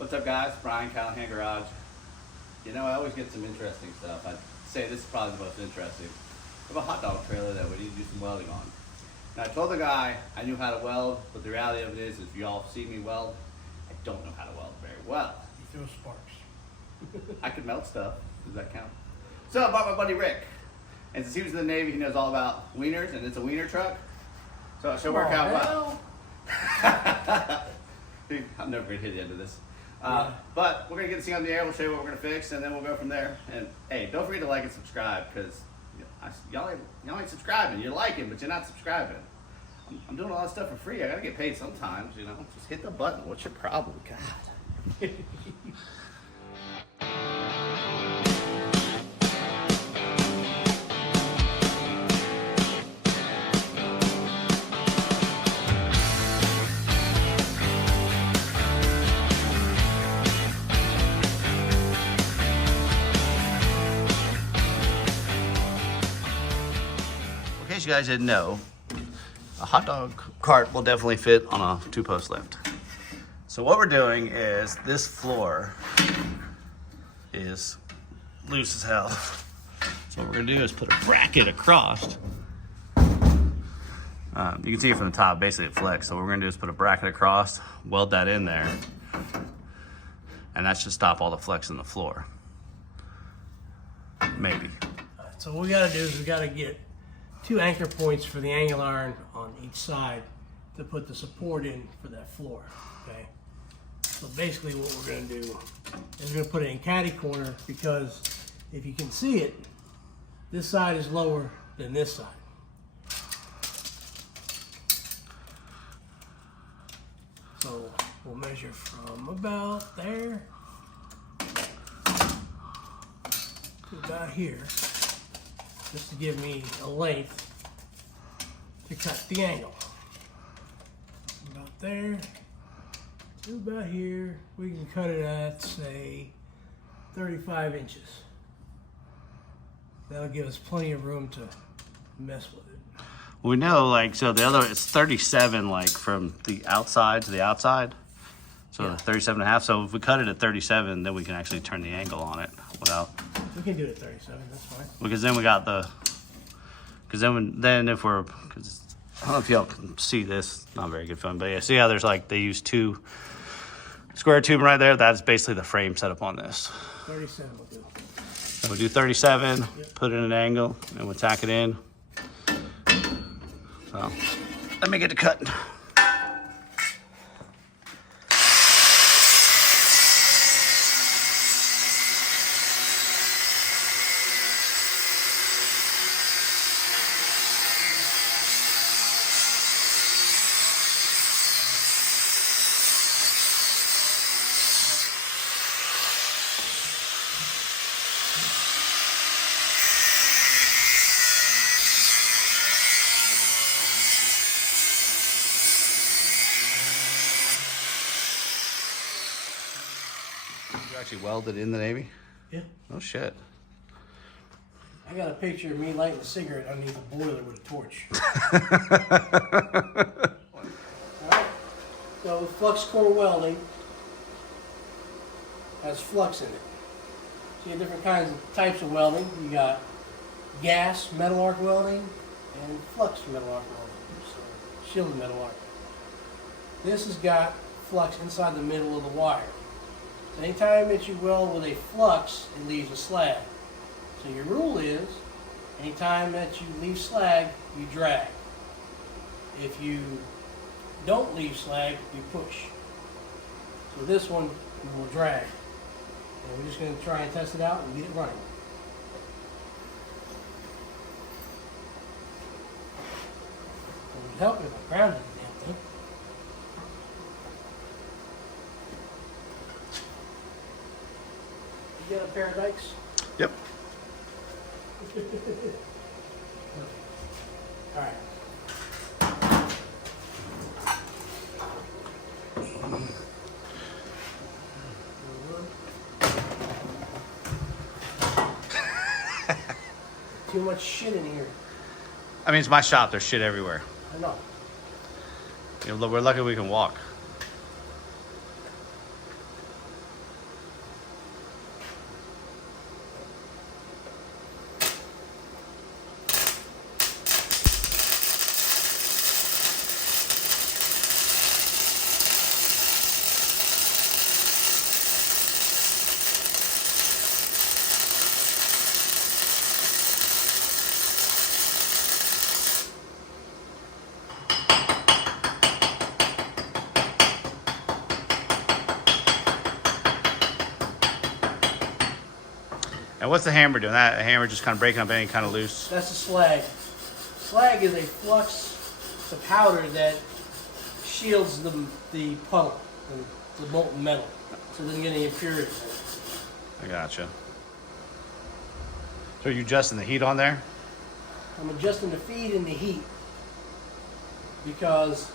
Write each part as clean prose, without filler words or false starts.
What's up, guys? Brian, Callahan Garage. You know, I always get some interesting stuff. I'd say this is probably the most interesting. I have a hot dog trailer that we need to do some welding on. Now, I told the guy I knew how to weld, but the reality of it is if y'all see me weld, I don't know how to weld very well. You throw sparks. I could melt stuff. Does that count? So I bought my buddy Rick. And since he was in the Navy, he knows all about wieners, and it's a wiener truck. So it should work out well. I'm never going to hit the end of this. But we're going to get this thing on the air. We'll show you what we're going to fix, and then we'll go from there. And hey, don't forget to like and subscribe, because y'all ain't subscribing. You're liking, but you're not subscribing. I'm doing all that stuff for free. I got to get paid sometimes, you know. Just hit the button. What's your problem? God. In case you guys didn't know, a hot dog cart will definitely fit on a 2-post lift. So what we're doing is this floor is loose as hell. So what we're gonna do is put a bracket across. You can see it from the top, basically it flex. So what we're gonna do is put a bracket across, weld that in there, and that should stop all the flex in the floor. Maybe. So what we gotta do is we gotta get 2 anchor points for the angle iron on each side to put the support in for that floor, okay? So basically what we're gonna do is we're gonna put it in caddy corner, because if you can see it, this side is lower than this side. So we'll measure from about there to about here, just to give me a length to cut the angle. About there to about here, we can cut it at, say, 35 inches. That'll give us plenty of room to mess with it. We know, like, so the other, it's 37, like, from the outside to the outside. So Yeah. 37 and a half. So if we cut it at 37, then we can actually turn the angle on it without. We can do it at 37, that's fine. Because then we got the, because then if we're, because I don't know if y'all can see this, not very good film, but yeah, see how there's like, they use 2 square tubing right there? That's basically the frame set up on this. 37 will do. So we'll do 37, Yep. put it in an angle, and we'll tack it in. So, let me get to cutting. You actually welded in the Navy? Yeah. Oh shit. I got a picture of me lighting a cigarette underneath a boiler with a torch. Alright, so flux core welding has flux in it. So you have different kinds of types of welding. You got gas metal arc welding and flux metal arc welding. So shielded metal arc. This has got flux inside the middle of the wire. So anytime that you weld with a flux, it leaves a slag. So your rule is, anytime that you leave slag, you drag. If you don't leave slag, you push. So this one, we will drag. And we're just going to try and test it out and get it running. It would help if I grounded the damn thing. You got a pair of dikes? Yep. All right. Too much shit in here. I mean, it's my shop. There's shit everywhere. I know. You know, we're lucky we can walk. And what's the hammer doing? That hammer just kind of breaking up any kind of loose? That's a slag. Slag is a flux to powder that shields the puddle, the molten metal, so it doesn't get any impurities in it. I gotcha. So are you adjusting the heat on there? I'm adjusting the feed and the heat because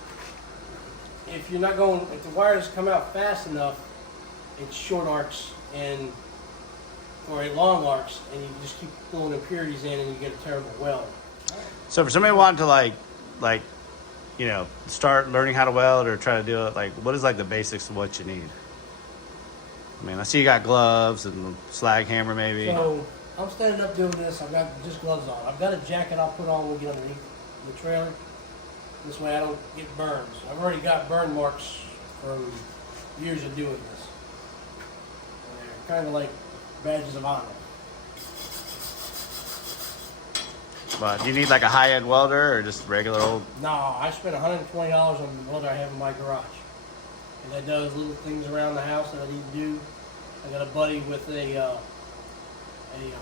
if the wires come out fast enough, it short arcs or it long arcs, and you just keep throwing impurities in, and you get a terrible weld. So for somebody wanting to like, you know, start learning how to weld or try to do it, like, what is like the basics of what you need? I mean, I see you got gloves and slag hammer maybe. So I'm standing up doing this. I've got just gloves on. I've got a jacket I'll put on when we get underneath the trailer. This way I don't get burns. I've already got burn marks from years of doing this. And they're kind of like badges of honor. But do you need like a high-end welder or just regular old? No, I spent $120 on the welder I have in my garage. And that does little things around the house that I need to do. I got a buddy with a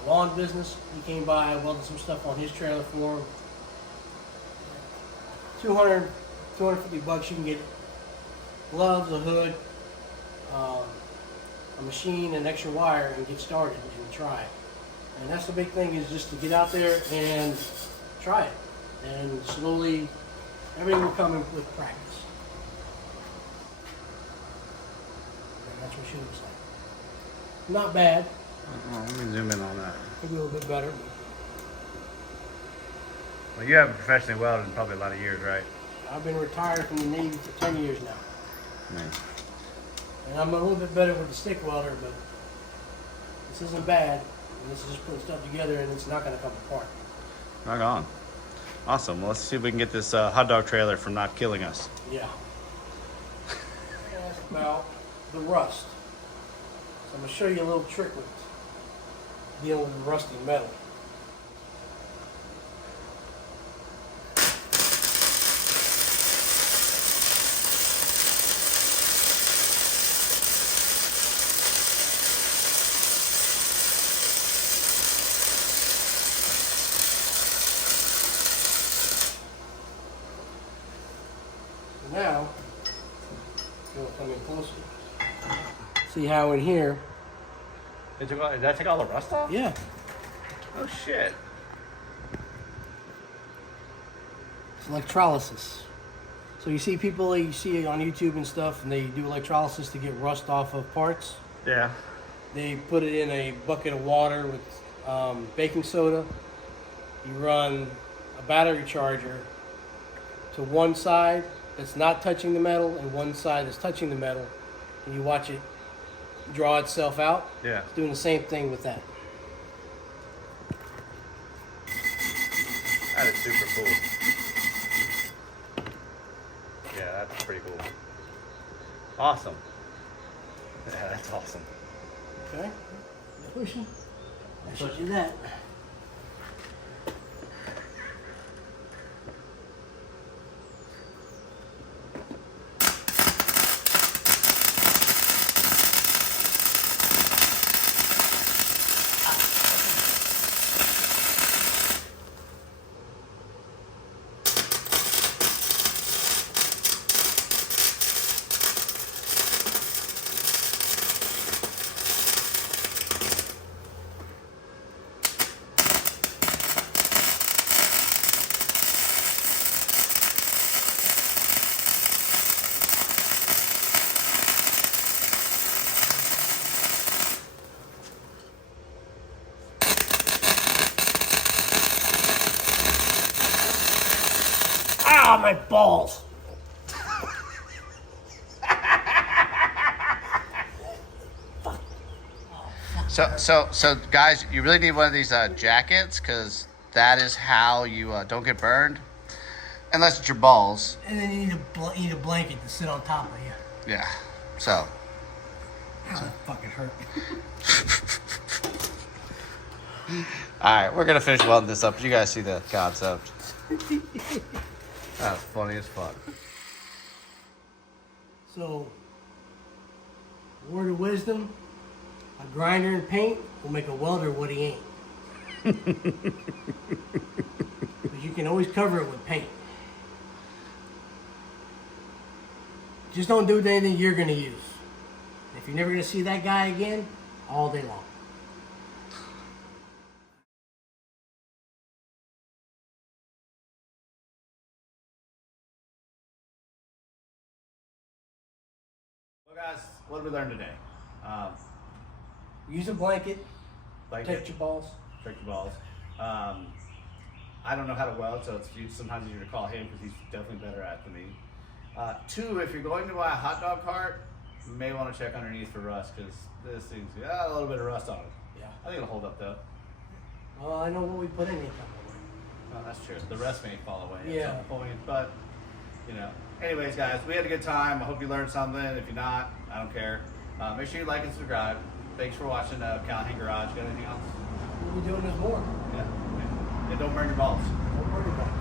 lawn business. He came by, I welded some stuff on his trailer for him. $250 you can get gloves, a hood, a machine, and extra wire and get started and try it. And that's the big thing, is just to get out there and try it. And slowly, everything will come in with practice. And that's what she looks like. Not bad. Oh, let me zoom in on that. Maybe a little bit better. Well, you haven't professionally welded in probably a lot of years, right? I've been retired from the Navy for 10 years now. Nice. And I'm a little bit better with the stick welder, but this isn't bad. And this is just putting stuff together, and it's not going to come apart. Rock on. Awesome. Well, let's see if we can get this hot dog trailer from not killing us. Yeah. That's about the rust. So I'm going to show you a little trick with dealing with rusty metal. Now, you'll come in closer. See how in here? Did that take all the rust off? Yeah. Oh shit. It's electrolysis. So you see people you see on YouTube and stuff, and they do electrolysis to get rust off of parts. Yeah. They put it in a bucket of water with baking soda. You run a battery charger to one side that's not touching the metal and one side that's touching the metal, and you watch it draw itself out. Yeah. It's doing the same thing with that. That is super cool. Yeah, that's pretty cool. Awesome. Yeah, that's awesome. Okay. Pushing. I showed you that. Ah, my balls. So guys, you really need one of these jackets, because that is how you don't get burned, unless it's your balls. And then you need a blanket to sit on top of you. Yeah. So. Ow, that fucking hurt. All right, we're gonna finish welding this up. You guys see the concept. That's funny as fuck. So, word of wisdom, A grinder and paint will make a welder what he ain't. But you can always cover it with paint. Just don't do anything you're going to use. If you're never going to see that guy again, all day long. Well, guys, what did we learn today? Use a blanket, Like protect your balls. Trick your balls. I don't know how to weld, so it's sometimes easier to call him because he's definitely better at it than me. Two, if you're going to buy a hot dog cart, you may want to check underneath for rust because this thing's got a little bit of rust on it. Yeah. I think it'll hold up though. Well, I know what we put in it. Well, that's true. The rest may fall away Yeah. at some point, but you know. Anyways, guys, we had a good time. I hope you learned something. If you're not, I don't care. Make sure you like and subscribe. Thanks for watching Callahan Garage. Got anything else? We'll be doing this more. Yeah. And don't burn your balls. Don't worry about it.